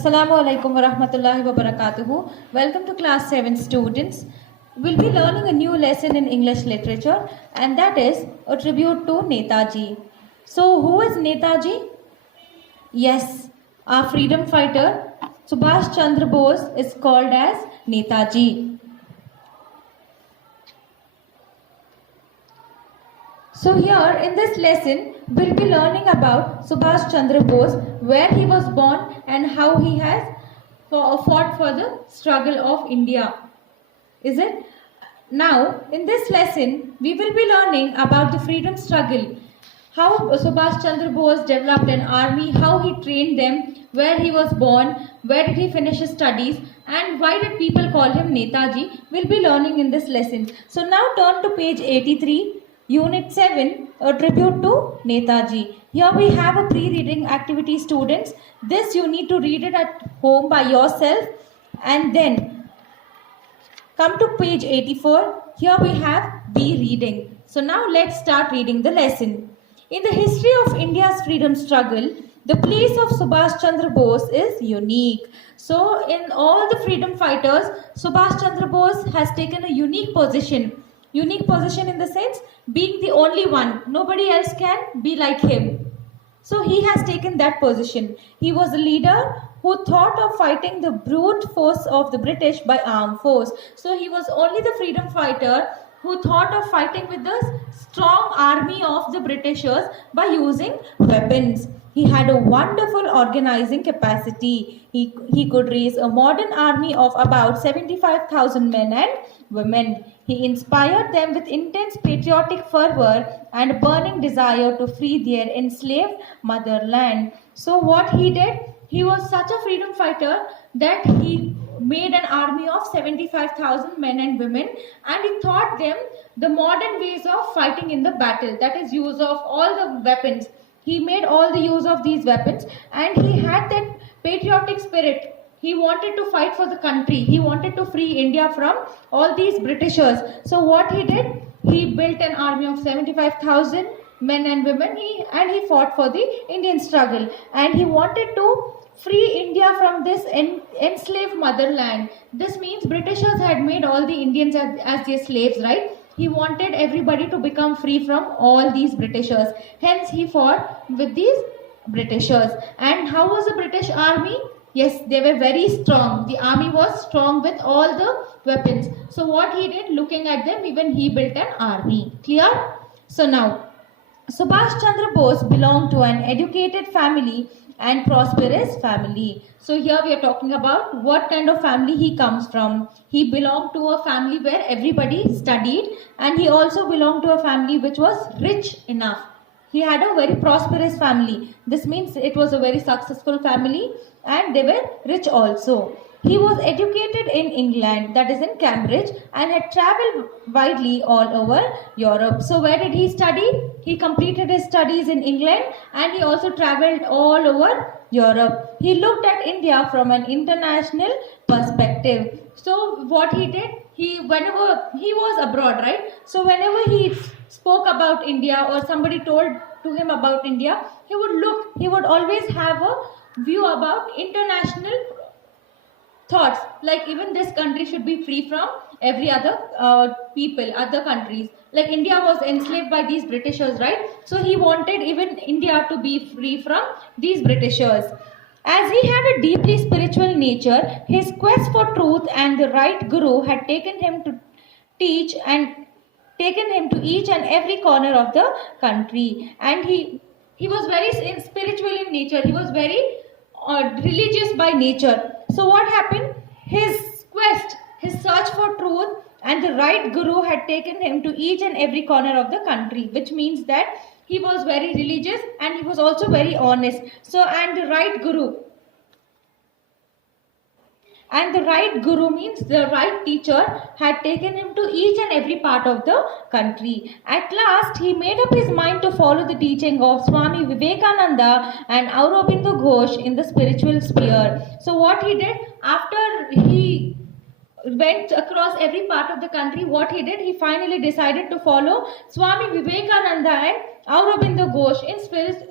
Assalamu alaikum wa rahmatullahi wa barakatuhu. Welcome to class 7 students. We'll be learning a new lesson in English literature, and that is a tribute to Netaji. So who is Netaji? Yes, our freedom fighter Subhash Chandra Bose is called as Netaji. So here in this lesson, we'll be learning about Subhash Chandra Bose, where he was born and how he has fought for the struggle of India. Is it? Now, in this lesson, we will be learning about the freedom struggle, how Subhash Chandra Bose developed an army, how he trained them, where he was born, where did he finish his studies, and why did people call him Netaji. We'll be learning in this lesson. So now turn to page 83. Unit 7, a tribute to Netaji. Here we have a pre-reading activity, students. This you need to read it at home by yourself, and then come to page 84. Here we have be reading. So now let's start reading the lesson. In the history of India's freedom struggle, the place of Subhash Chandra Bose is unique. So in all the freedom fighters, Subhash Chandra Bose has taken a unique position. Unique position in the sense being the only one. Nobody else can be like him. So he has taken that position. He was a leader who thought of fighting the brute force of the British by armed force. So he was only the freedom fighter who thought of fighting with the strong army of the Britishers by using weapons. He had a wonderful organizing capacity. He could raise a modern army of about 75,000 men and women. He inspired them with intense patriotic fervor and a burning desire to free their enslaved motherland. So what he did, he was such a freedom fighter that he made an army of 75,000 men and women, and he taught them the modern ways of fighting in the battle, that is use of all the weapons. He made all the use of these weapons, and he had that patriotic spirit. He wanted to fight for the country. He wanted to free India from all these Britishers. So what he did, he built an army of 75,000 men and women, and he fought for the Indian struggle. And he wanted to free India from this enslaved motherland. This means Britishers had made all the Indians as their slaves, right? He wanted everybody to become free from all these Britishers. Hence he fought with these Britishers. And how was the British army? Yes, they were very strong. The army was strong with all the weapons. So what he did, looking at them, even he built an army. Clear? So now, Subhash Chandra Bose belonged to an educated family and prosperous family. So here we are talking about what kind of family he comes from. He belonged to a family where everybody studied, and he also belonged to a family which was rich enough. He had a very prosperous family. This means it was a very successful family, and they were rich also. He was educated in England, that is in Cambridge, and had traveled widely all over Europe. So where did he study? He completed his studies in England, and he also traveled all over Europe. He looked at India from an international perspective. So what he did, whenever he was abroad, right? So whenever he spoke about India or somebody told to him about India, he would always have a view about international thoughts, like even this country should be free from every other people, other countries. Like India was enslaved by these Britishers, right? So he wanted even India to be free from these Britishers. As he had a deeply spiritual nature, his quest for truth and the right guru had taken him to each and every corner of the country. And he was very spiritual in nature. He was very religious by nature. So what happened? His quest, his search for truth and the right guru had taken him to each and every corner of the country, which means that he was very religious and he was also very honest. So, and the right guru means the right teacher had taken him to each and every part of the country. At last, he made up his mind to follow the teaching of Swami Vivekananda and Aurobindo Ghosh in the spiritual sphere. So what he did, after he went across every part of the country, what he did, he finally decided to follow Swami Vivekananda and Aurobindo Ghosh in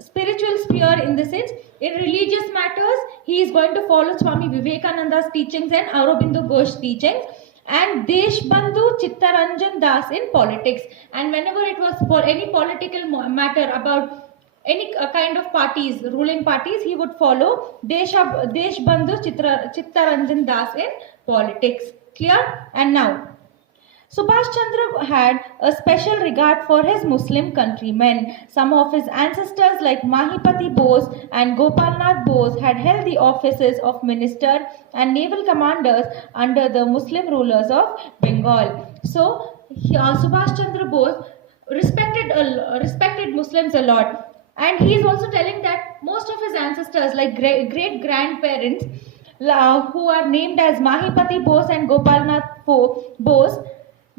spiritual sphere, in the sense in religious matters he is going to follow Swami Vivekananda's teachings and Aurobindo Ghosh teachings, and Deshbandhu Chittaranjan Das in politics. And whenever it was for any political matter about any kind of parties, ruling parties, he would follow Deshbandhu Chittaranjan Das in politics. Clear? And now, Subhash Chandra had a special regard for his Muslim countrymen. Some of his ancestors like Mahipati Bose and Gopalnath Bose had held the offices of minister and naval commanders under the Muslim rulers of Bengal. So, Subhash Chandra Bose respected Muslims a lot. And he is also telling that most of his ancestors, like great grandparents, who are named as Mahipati Bose and Gopalnath Bose,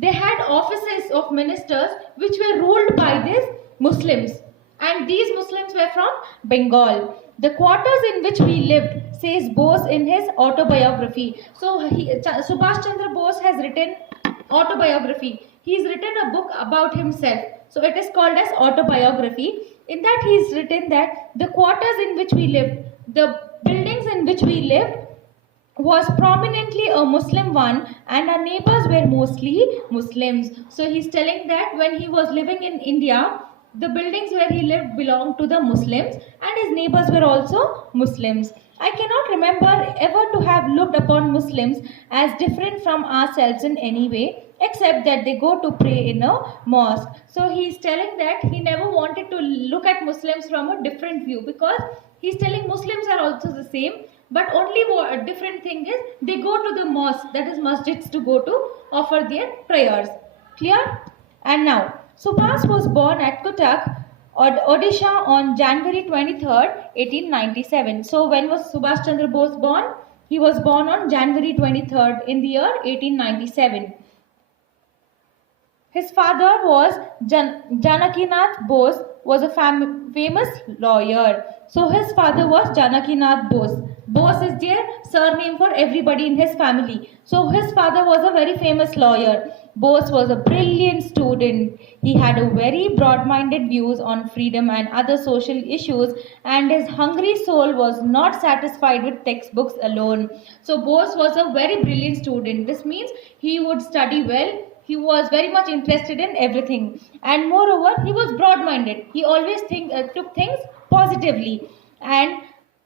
they had offices of ministers which were ruled by these Muslims, and these Muslims were from Bengal. The quarters in which we lived, says Bose in his autobiography. So Subhash Chandra Bose has written autobiography. He's written a book about himself. So it is called as autobiography. In that he's written that the quarters in which we lived, the buildings in which we lived, was prominently a Muslim one, and our neighbors were mostly Muslims. So he's telling that when he was living in India, the buildings where he lived belonged to the Muslims and his neighbors were also Muslims. I cannot remember ever to have looked upon Muslims as different from ourselves in any way, except that they go to pray in a mosque. So he's telling that he never wanted to look at Muslims from a different view, because he's telling Muslims are also the same, but only a different thing is they go to the mosque, that is masjids, to go to offer their prayers. Clear? And now, Subhas was born at Cuttack, Odisha on January 23rd, 1897. So when was Subhash Chandra Bose born? He was born on January 23rd in the year 1897. His father was Janakinath Bose, was a famous lawyer. So his father was Janakinath Bose. Bose is their surname for everybody in his family. So his father was a very famous lawyer. Bose was a brilliant student. He had a very broad-minded views on freedom and other social issues, and his hungry soul was not satisfied with textbooks alone. So Bose was a very brilliant student. This means he would study well. He was very much interested in everything, and moreover he was broad-minded. He always took things positively, and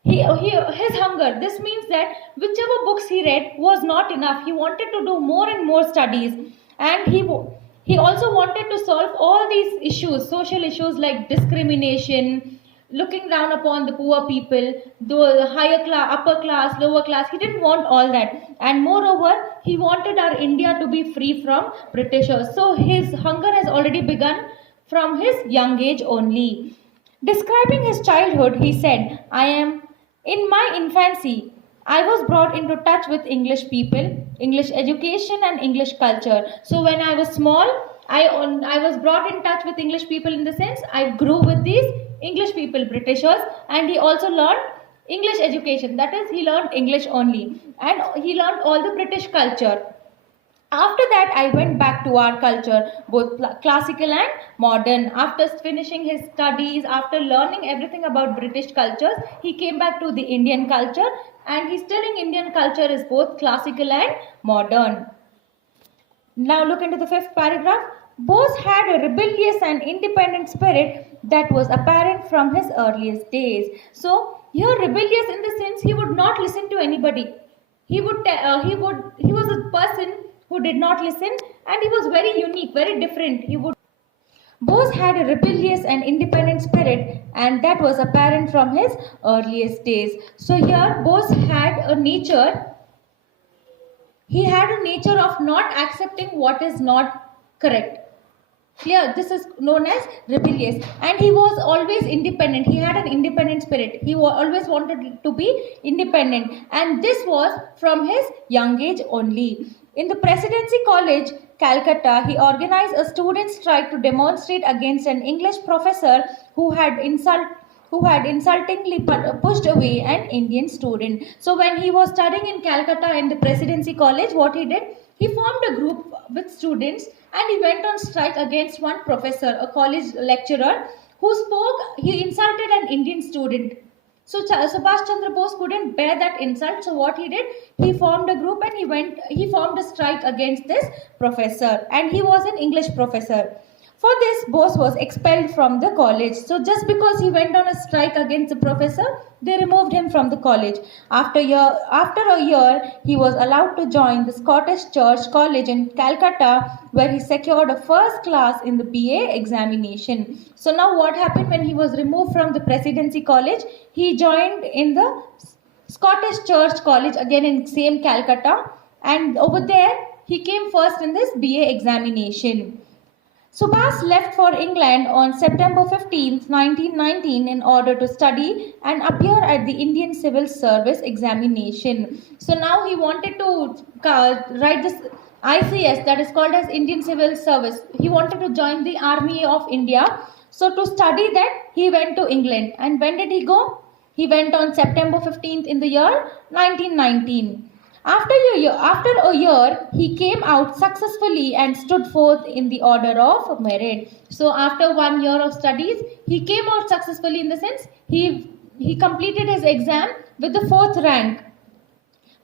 his hunger, this means that whichever books he read was not enough. He wanted to do more and more studies, and he also wanted to solve all these issues, social issues like discrimination, looking down upon the poor people, the higher class, upper class, lower class. He didn't want all that, and moreover he wanted our India to be free from Britishers. So his hunger has already begun from his young age only. Describing his childhood, he said, In my infancy, I was brought into touch with English people, English education and English culture. So when I was small, I was brought in touch with English people, in the sense I grew with these English people, Britishers, and he also learned English education. That is, he learned English only, and he learned all the British culture. After that, I went back to our culture, both classical and modern. After finishing his studies, after learning everything about British cultures, he came back to the Indian culture, and he's telling Indian culture is both classical and modern. Now look into the fifth paragraph. Bose had a rebellious and independent spirit that was apparent from his earliest days. So here, rebellious in the sense he would not listen to anybody. He was a person who did not listen, and he was very unique, very different. Bose had a rebellious and independent spirit, and that was apparent from his earliest days. So here Bose had a nature. He had a nature of not accepting what is not correct. Clear? This is known as rebellious, and he was always independent. He had an independent spirit. He always wanted to be independent, and this was from his young age only. In the Presidency College, Calcutta, he organized a student strike to demonstrate against an English professor who had insultingly pushed away an Indian student. So when he was studying in Calcutta in the Presidency College, what he did? He formed a group with students, and he went on strike against one professor, a college lecturer, he insulted an Indian student. So Subhash Chandra Bose couldn't bear that insult. So what he did, he formed a group and he formed a strike against this professor, and he was an English professor. For this, Bose was expelled from the college. So just because he went on a strike against the professor, they removed him from the college. After a year, he was allowed to join the Scottish Church College in Calcutta, where he secured a first class in the BA examination. So now what happened when he was removed from the Presidency College? He joined in the Scottish Church College, again in same Calcutta, and over there he came first in this BA examination. Subhas left for England on September 15, 1919 in order to study and appear at the Indian Civil Service examination. So now he wanted to write this ICS, that is called as Indian Civil Service. He wanted to join the Army of India. So to study that, he went to England. And when did he go? He went on September 15th in the year 1919. After a year, he came out successfully and stood forth in the order of merit. So after 1 year of studies, he came out successfully, in the sense he completed his exam with the 4th rank.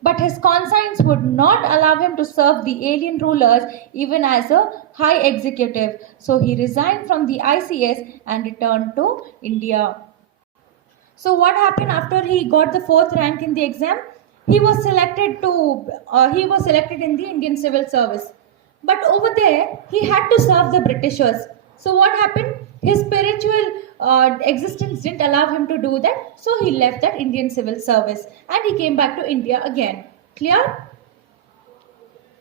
But his conscience would not allow him to serve the alien rulers even as a high executive. So he resigned from the ICS and returned to India. So what happened after he got the 4th rank in the exam? He was selected in the Indian Civil Service. But over there, he had to serve the Britishers. So what happened? His spiritual existence didn't allow him to do that. So he left that Indian Civil Service and he came back to India again. Clear?